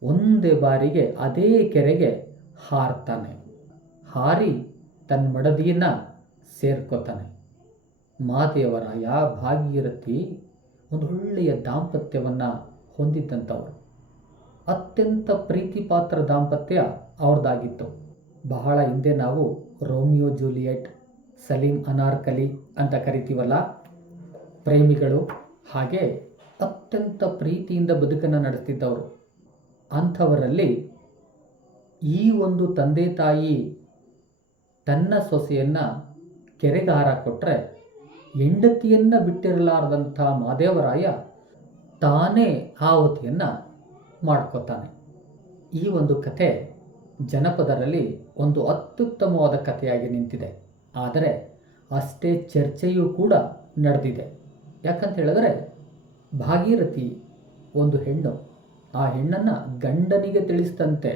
Speaker 1: ಒಂದೇ ಬಾರಿಗೆ, ಅದೇ ಕೆರೆಗೆ ಹಾರ್ತಾನೆ. ಹಾರಿ ತನ್ನ ಮಡದಿಯನ್ನು ಸೇರ್ಕೋತಾನೆ. ಯಾ ಭಾಗ್ಯರತಿ? ಒಂದು ಒಳ್ಳೆಯ ದಾಂಪತ್ಯವನ್ನು ಹೊಂದಿದ್ದಂಥವರು. ಅತ್ಯಂತ ಪ್ರೀತಿಪಾತ್ರ ದಾಂಪತ್ಯ ಅವ್ರದ್ದಾಗಿತ್ತು. ಬಹಳ ಹಿಂದೆ ನಾವು ರೋಮಿಯೋ ಜೂಲಿಯೆಟ್, ಸಲೀಂ ಅನಾರ್ಕಲಿ ಅಂತ ಕರಿತೀವಲ್ಲ? ಪ್ರೇಮಿಗಳು. ಹಾಗೆ ಅತ್ಯಂತ ಪ್ರೀತಿಯಿಂದ ಬದುಕನ್ನು ನಡೆಸ್ತಿದ್ದವರು. ಅಂಥವರಲ್ಲಿ ಈ ಒಂದು ತಂದೆ ತಾಯಿ ತನ್ನ ಸೊಸೆಯನ್ನು ಕೆರೆಗೆ ಹಾರ ಕೊಟ್ಟರೆ ಹೆಂಡತಿಯನ್ನು ಬಿಟ್ಟಿರಲಾರದಂಥ ಮಾದೇವರಾಯ ತಾನೇ ಆಹುತಿಯನ್ನು ಮಾಡ್ಕೋತಾನೆ. ಈ ಒಂದು ಕಥೆ ಜನಪದರಲ್ಲಿ ಒಂದು ಅತ್ಯುತ್ತಮವಾದ ಕಥೆಯಾಗಿ ನಿಂತಿದೆ. ಆದರೆ ಅಷ್ಟೇ ಚರ್ಚೆಯೂ ಕೂಡ ನಡೆದಿದೆ. ಯಾಕಂತ ಹೇಳಿದ್ರೆ ಭಾಗೀರಥಿ ಒಂದು ಹೆಣ್ಣು. ಆ ಹೆಣ್ಣನ್ನು ಗಂಡನಿಗೆ ತಿಳಿಸಿದಂತೆ,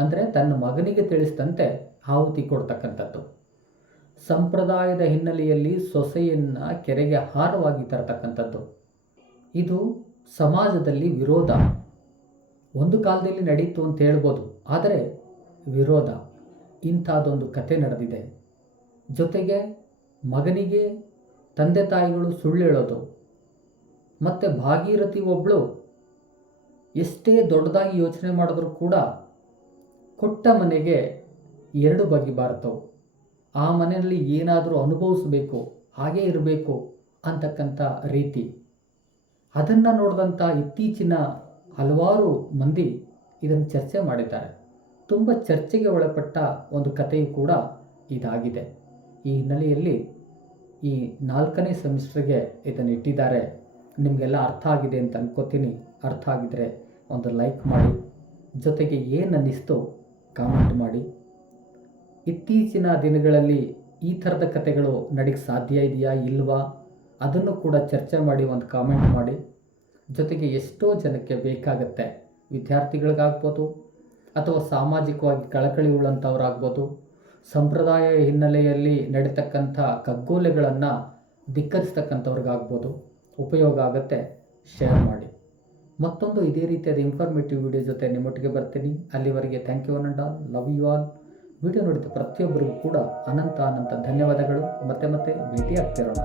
Speaker 1: ಅಂದರೆ ತನ್ನ ಮಗನಿಗೆ ತಿಳಿಸಿದಂತೆ ಆಹುತಿ ಕೊಡ್ತಕ್ಕಂಥದ್ದು. ಸಂಪ್ರದಾಯದ ಹಿನ್ನೆಲೆಯಲ್ಲಿ ಸೊಸೆಯನ್ನು ಕೆರೆಗೆ ಹಾರವಾಗಿ ತರತಕ್ಕಂಥದ್ದು. ಇದು ಸಮಾಜದಲ್ಲಿ ವಿರೋಧ. ಒಂದು ಕಾಲದಲ್ಲಿ ನಡೀತು ಅಂತ ಹೇಳ್ಬೋದು, ಆದರೆ ವಿರೋಧ. ಇಂಥದ್ದೊಂದು ಕತೆ ನಡೆದಿದೆ. ಜೊತೆಗೆ ಮಗನಿಗೆ ತಂದೆ ತಾಯಿಗಳು ಸುಳ್ಳು ಹೇಳೋದು, ಮತ್ತು ಭಾಗೀರಥಿ ಒಬ್ಬಳು ಎಷ್ಟೇ ದೊಡ್ಡದಾಗಿ ಯೋಚನೆ ಮಾಡಿದ್ರೂ ಕೂಡ ಕೊಟ್ಟ ಮನೆಗೆ ಎರಡು ಬಗೆಬಾರ್ತವು ಆ ಮನೆಯಲ್ಲಿ ಏನಾದರೂ ಅನುಭವಿಸಬೇಕು, ಹಾಗೇ ಇರಬೇಕು ಅಂತಕ್ಕಂಥ ರೀತಿ. ಅದನ್ನು ನೋಡಿದಂಥ ಇತ್ತೀಚಿನ ಹಲವಾರು ಮಂದಿ ಇದನ್ನು ಚರ್ಚೆ ಮಾಡಿದ್ದಾರೆ. ತುಂಬ ಚರ್ಚೆಗೆ ಒಳಪಟ್ಟ ಒಂದು ಕಥೆಯು ಕೂಡ ಇದಾಗಿದೆ. ಈ ಹಿನ್ನೆಲೆಯಲ್ಲಿ ಈ ನಾಲ್ಕನೇ ಸೆಮಿಸ್ಟರ್ಗೆ ಇದನ್ನು ಇಟ್ಟಿದ್ದಾರೆ. ನಿಮಗೆಲ್ಲ ಅರ್ಥ ಆಗಿದೆ ಅಂತ ಅನ್ಕೋತೀನಿ. ಅರ್ಥ ಆಗಿದರೆ ಒಂದು ಲೈಕ್ ಮಾಡಿ. ಜೊತೆಗೆ ಏನು ಅನ್ನಿಸ್ತು ಕಾಮೆಂಟ್ ಮಾಡಿ. ಇತ್ತೀಚಿನ ದಿನಗಳಲ್ಲಿ ಈ ಥರದ ಕಥೆಗಳು ನಡಿಗೆ ಸಾಧ್ಯ ಇದೆಯಾ, ಇಲ್ವಾ? ಅದನ್ನು ಕೂಡ ಚರ್ಚೆ ಮಾಡಿ ಒಂದು ಕಾಮೆಂಟ್ ಮಾಡಿ. ಜೊತೆಗೆ ಎಷ್ಟೋ ಜನಕ್ಕೆ ಬೇಕಾಗತ್ತೆ ವಿದ್ಯಾರ್ಥಿಗಳಿಗಾಗ್ಬೋದು, ಅಥವಾ ಸಾಮಾಜಿಕವಾಗಿ ಕಳಕಳಿ ಉಳ್ಳಂಥವ್ರಾಗ್ಬೋದು. ಸಂಪ್ರದಾಯ ಹಿನ್ನೆಲೆಯಲ್ಲಿ ನಡೀತಕ್ಕಂಥ ಕಗ್ಗೋಲೆಗಳನ್ನು ಧಿಕ್ಕರಿಸ್ತಕ್ಕಂಥವ್ರಿಗಾಗ್ಬೋದು. ಉಪಯೋಗ ಆಗುತ್ತೆ ಶೇರ್ ಮಾಡಿ. ಮತ್ತೊಂದು ಇದೇ ರೀತಿಯಾದ ಇನ್ಫಾರ್ಮೇಟಿವ್ ವಿಡಿಯೋ ಜೊತೆ ನಿಮ್ಮೊಟ್ಟಿಗೆ ಬರ್ತೀನಿ. ಅಲ್ಲಿವರೆಗೆ thank you one and all love you all video ನೋಡಿದ ಪ್ರತಿಯೊಬ್ಬರಿಗೂ ಕೂಡ ಅನಂತ ಅನಂತ ಧನ್ಯವಾದಗಳು. ಮತ್ತೆ ಮತ್ತೆ ಭೇಟಿ ಭೇಟಿಯಾಗ್ತಿರೋಣ